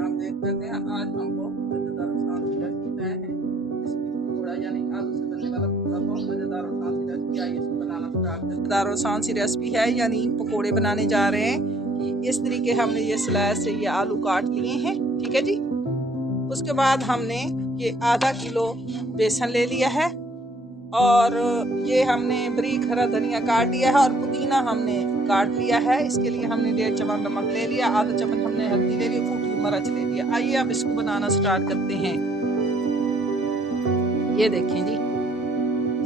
शाम देख करते हैं। आज हम बहुत मज़ेदार और आसान सी रेसिपी लाए हैं। इसकी पकौड़ा यानी आलू से बनने वाला पकौड़ा बहुत मज़ेदार और आसान सी रेसिपी। आइए इसको बनाना स्टार्ट करते हैं। मज़ेदार और आसान सी रेसिपी है, यानी पकौड़े बनाने जा रहे हैं कि इस तरीके हमने ये स्लाइस से ये आलू काट लिए हैं, ठीक है जी। उसके बाद हमने ये आधा किलो बेसन ले लिया है और ये हमने बारीक हरा धनिया काट लिया है और पुदीना हमने काट लिया है। इसके लिए हमने 1.5 चम्मच नमक ले लिया, आधा चम्मच हमने हल्दी ले ली, कुटी मिर्च ले लिया। आइए अब इसको बनाना स्टार्ट करते हैं। ये देखें जी,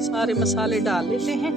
सारे मसाले डाल लेते हैं।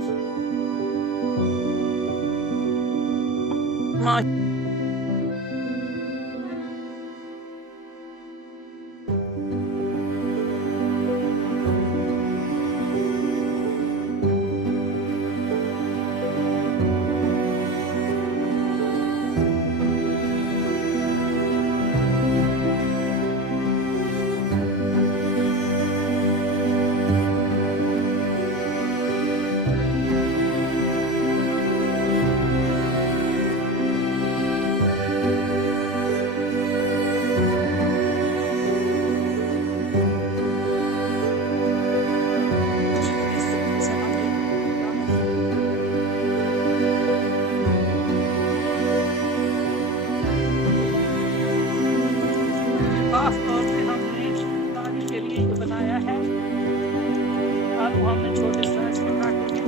खास तौर से हमने दाल के लिए ये बनाया है। आलू हमने छोटे स्लाइस में काटे हैं।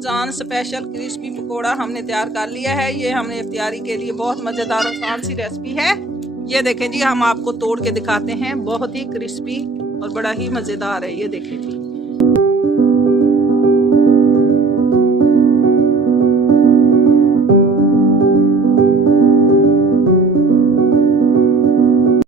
रमज़ान स्पेशल क्रिस्पी पकोड़ा हमने तैयार कर लिया है। ये हमने इफ्तियारी के लिए बहुत मज़ेदार और आसान सी रेसिपी है। ये देखें जी, हम आपको तोड़ के दिखाते हैं। बहुत ही क्रिस्पी और बड़ा ही मज़ेदार है। ये देखें जी।